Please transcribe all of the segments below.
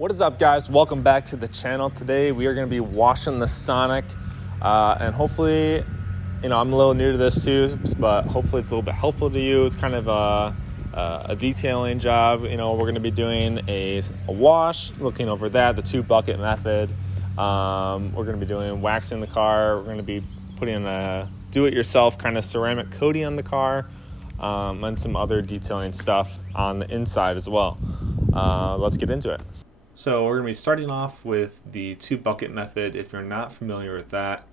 What is up, guys? Welcome back to the channel. Today we are going to be washing the Sonic, and hopefully, I'm a little new to this too, but hopefully it's a little bit helpful to you. It's kind of a detailing job. We're going to be doing a wash, looking over that, the 2-bucket method. We're going to be doing waxing the car. We're going to be putting a do-it-yourself kind of ceramic coating on the car, and some other detailing stuff on the inside as well. Let's get into it. So we're going to be starting off with the 2-bucket method. If you're not familiar with that,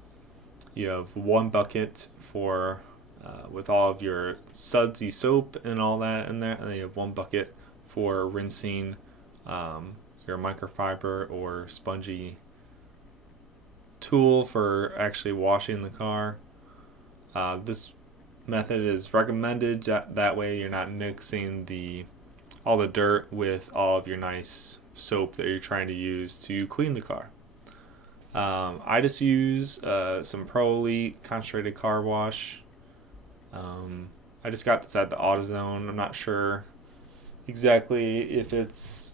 you have 1 bucket for with all of your sudsy soap and all that in there, and then you have 1 bucket for rinsing your microfiber or spongy tool for actually washing the car. This method is recommended, that way you're not mixing all the dirt with all of your nice soap that you're trying to use to clean the car. I just use some Pro Elite concentrated car wash. I just got this at the AutoZone. I'm not sure exactly if it's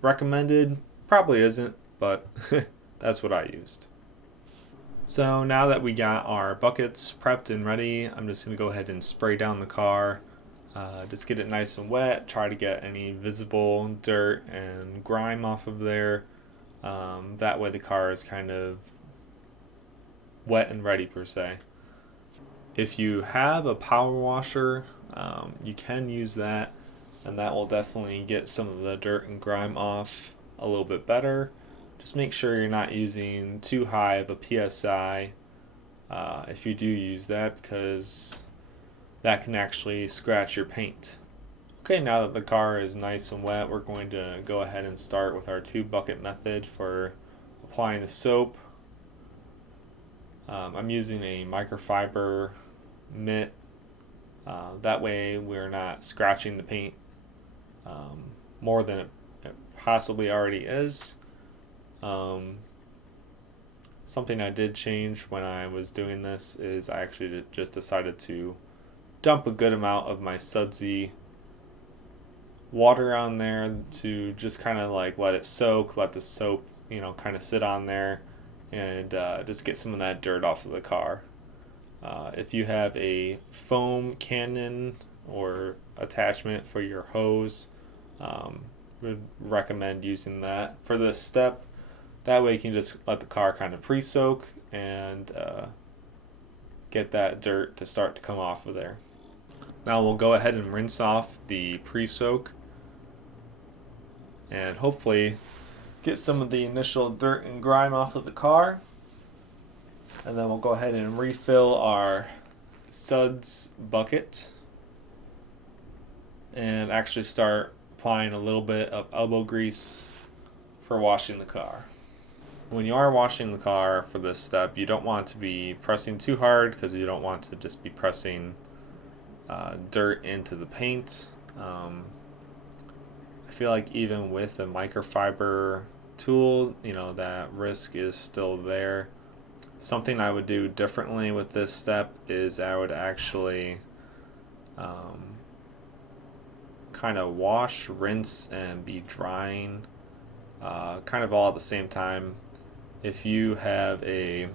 recommended. Probably isn't, but that's what I used. So now that we got our buckets prepped and ready, I'm just going to go ahead and spray down the car. Just get it nice and wet, try to get any visible dirt and grime off of there. That way the car is kind of wet and ready per se. If you have a power washer, you can use that, and that will definitely get some of the dirt and grime off a little bit better. Just make sure you're not using too high of a PSI if you do use that, because that can actually scratch your paint. Okay, now that the car is nice and wet, we're going to go ahead and start with our 2-bucket method for applying the soap. I'm using a microfiber mitt. That way we're not scratching the paint more than it possibly already is. Something I did change when I was doing this is I actually just decided to dump a good amount of my sudsy water on there to just kind of like let it soak, let the soap kind of sit on there, and just get some of that dirt off of the car. If you have a foam cannon or attachment for your hose, would recommend using that for this step. That way you can just let the car kind of pre-soak and get that dirt to start to come off of there. Now we'll go ahead and rinse off the pre-soak and hopefully get some of the initial dirt and grime off of the car. And then we'll go ahead and refill our suds bucket and actually start applying a little bit of elbow grease for washing the car. When you are washing the car for this step, you don't want to be pressing too hard, because you don't want to just be pressing dirt into the paint. I feel like even with the microfiber tool, that risk is still there. Something I would do differently with this step is I would actually kind of wash, rinse, and be drying kind of all at the same time. If you have a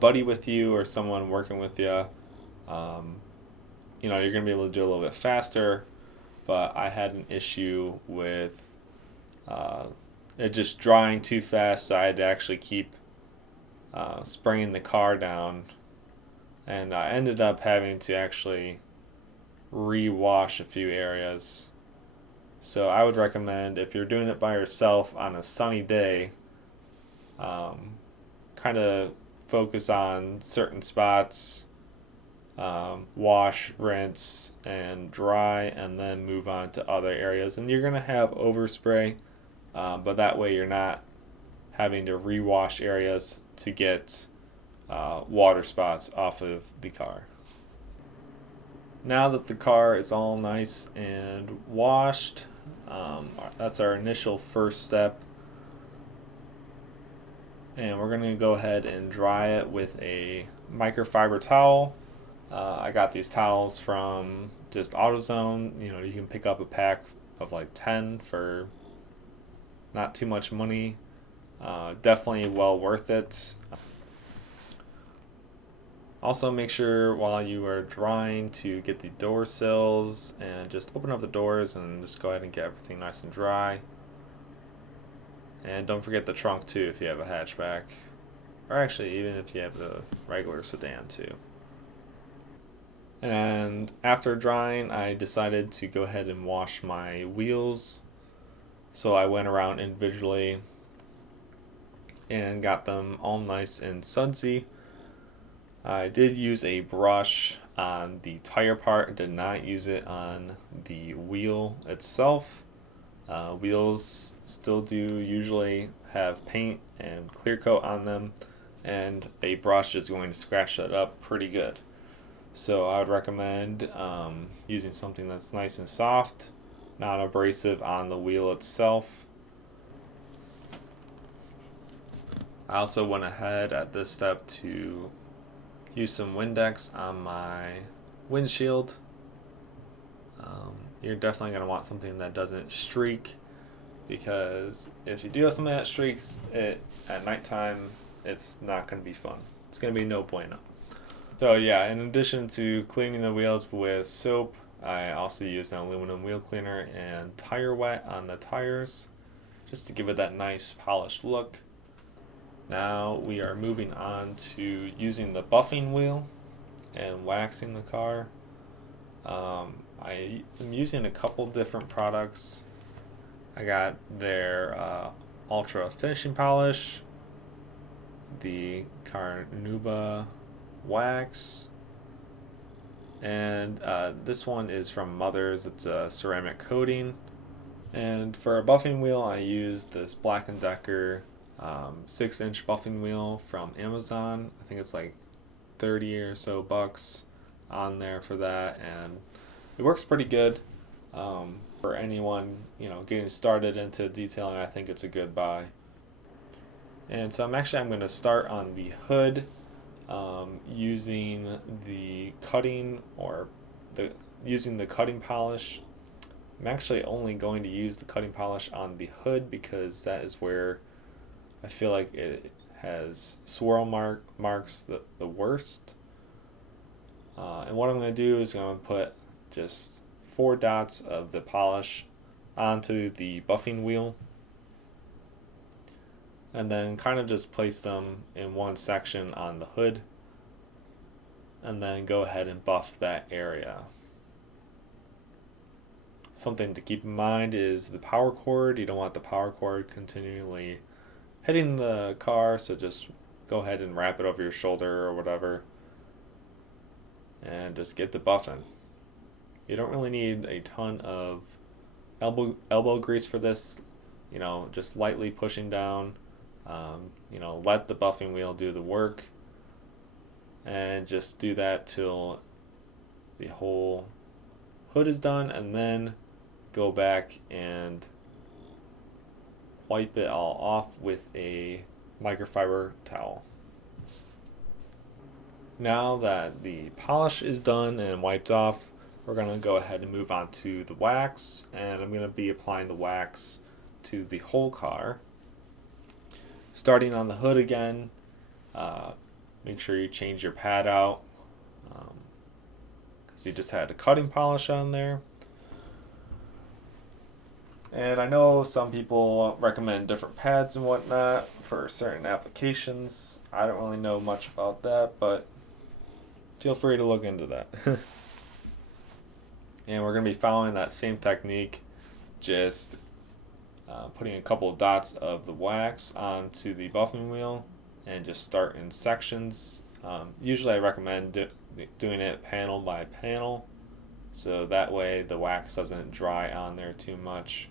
buddy with you or someone working with you, you're going to be able to do a little bit faster, but I had an issue with it just drying too fast, so I had to actually keep spraying the car down, and I ended up having to actually re-wash a few areas. So I would recommend, if you're doing it by yourself on a sunny day, kind of focus on certain spots, wash, rinse, and dry, and then move on to other areas. And you're going to have overspray, but that way you're not having to rewash areas to get water spots off of the car. Now that the car is all nice and washed, that's our initial first step. And we're going to go ahead and dry it with a microfiber towel. I got these towels from just AutoZone. You can pick up a pack of like 10 for not too much money. Definitely well worth it. Also, make sure while you are drying to get the door sills and just open up the doors and just go ahead and get everything nice and dry. And don't forget the trunk too if you have a hatchback. Or actually, even if you have the regular sedan too. And after drying, I decided to go ahead and wash my wheels. So I went around individually and got them all nice and sudsy. I did use a brush on the tire part, did not use it on the wheel itself. Wheels still do usually have paint and clear coat on them, and a brush is going to scratch that up pretty good. So I would recommend using something that's nice and soft, non-abrasive on the wheel itself. I also went ahead at this step to use some Windex on my windshield. You're definitely going to want something that doesn't streak, because if you do have something that streaks at nighttime, it's not going to be fun. It's going to be no bueno. So yeah, in addition to cleaning the wheels with soap, I also use an aluminum wheel cleaner and tire wet on the tires just to give it that nice polished look. Now we are moving on to using the buffing wheel and waxing the car. I am using a couple different products. I got their Ultra Finishing Polish, the Carnauba Wax, and this one is from Mother's. It's a ceramic coating. And for a buffing wheel, I use this Black & Decker 6-inch buffing wheel from Amazon. I think it's like 30 or so bucks on there for that, and it works pretty good. For anyone getting started into detailing, I think it's a good buy. And so I'm going to start on the hood using the cutting using the cutting polish. I'm actually only going to use the cutting polish on the hood because that is where I feel like it has swirl marks the worst. And what I'm going to do is I'm going to put just 4 dots of the polish onto the buffing wheel, and then kind of just place them in one section on the hood, and then go ahead and buff that area. Something to keep in mind is the power cord. You don't want the power cord continually hitting the car, so just go ahead and wrap it over your shoulder or whatever and just get the buffing. You don't really need a ton of elbow grease for this, just lightly pushing down. Let the buffing wheel do the work, and just do that till the whole hood is done, and then go back and wipe it all off with a microfiber towel. Now that the polish is done and wiped off, we're going to go ahead and move on to the wax, and I'm going to be applying the wax to the whole car. Starting on the hood again, make sure you change your pad out because you just had a cutting polish on there. And I know some people recommend different pads and whatnot for certain applications. I don't really know much about that, but feel free to look into that. And we're going to be following that same technique, just putting a couple of dots of the wax onto the buffing wheel and just start in sections. Usually I recommend doing it panel by panel, so that way the wax doesn't dry on there too much.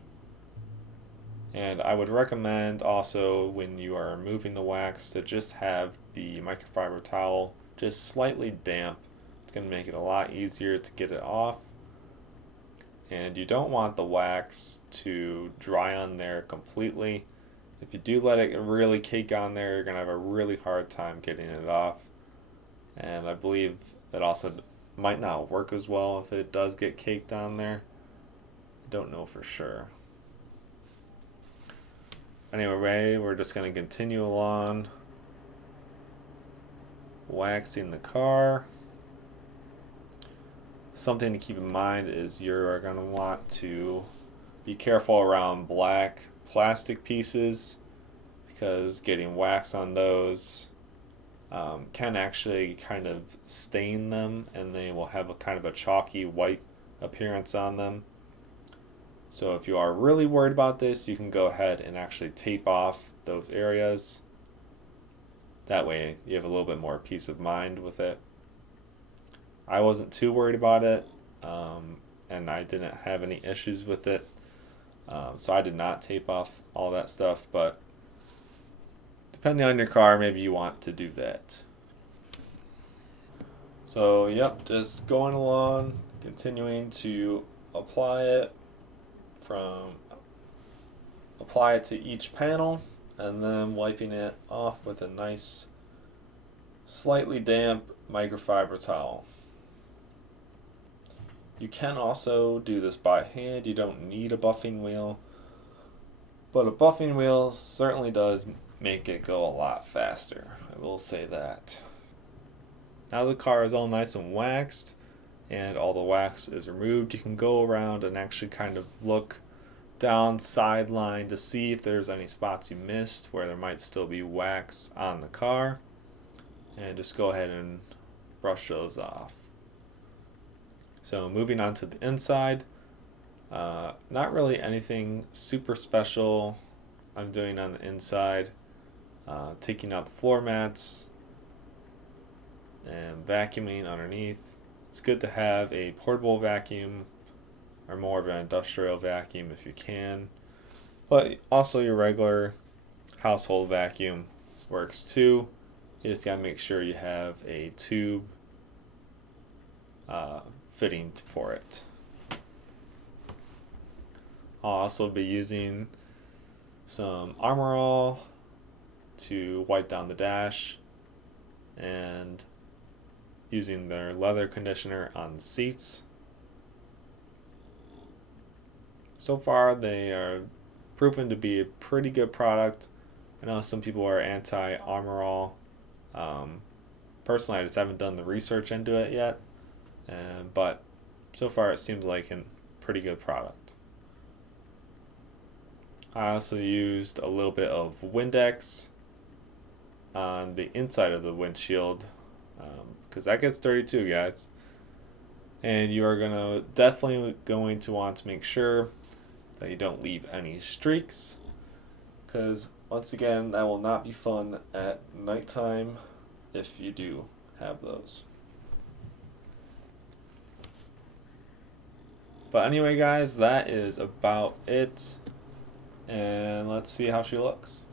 And I would recommend also, when you are removing the wax, to just have the microfiber towel just slightly damp. It's going to make it a lot easier to get it off. And you don't want the wax to dry on there completely. If you do let it really cake on there, you're going to have a really hard time getting it off. And I believe that also might not work as well if it does get caked on there. I don't know for sure. Anyway, we're just going to continue along waxing the car. Something to keep in mind is you're going to want to be careful around black plastic pieces, because getting wax on those can actually kind of stain them, and they will have a kind of a chalky white appearance on them. So if you are really worried about this, you can go ahead and actually tape off those areas. That way you have a little bit more peace of mind with it. I wasn't too worried about it, and I didn't have any issues with it. So I did not tape off all that stuff, but depending on your car, maybe you want to do that. So yep, just going along, continuing to apply it to each panel, and then wiping it off with a nice slightly damp microfiber towel. You can also do this by hand. You don't need a buffing wheel, but a buffing wheel certainly does make it go a lot faster. I will say that. Now the car is all nice and waxed and all the wax is removed, you can go around and actually kind of look down sideline to see if there's any spots you missed where there might still be wax on the car, and just go ahead and brush those off. So moving on to the inside, not really anything super special I'm doing on the inside. Taking out the floor mats and vacuuming underneath. It's good to have a portable vacuum or more of an industrial vacuum if you can, but also your regular household vacuum works too. You just gotta make sure you have a tube fitting for it. I'll also be using some Armor All to wipe down the dash, and using their leather conditioner on the seats. So far they are proven to be a pretty good product. I know some people are anti-Armor All. Personally, I just haven't done the research into it yet, but so far it seems like a pretty good product. I also used a little bit of Windex on the inside of the windshield, because that gets dirty too, guys. And you are definitely going to want to make sure that you don't leave any streaks, because once again, that will not be fun at nighttime if you do have those. But anyway, guys, that is about it, and let's see how she looks.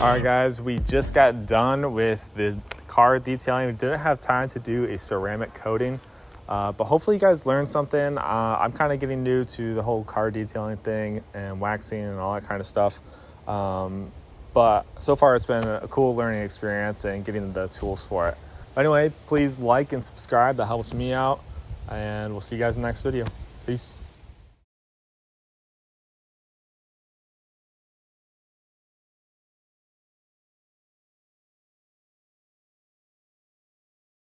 Alright guys, we just got done with the car detailing. We didn't have time to do a ceramic coating, but hopefully you guys learned something. I'm kind of getting new to the whole car detailing thing and waxing and all that kind of stuff. But so far it's been a cool learning experience and getting the tools for it. But anyway, please like and subscribe. That helps me out. And we'll see you guys in the next video. Peace.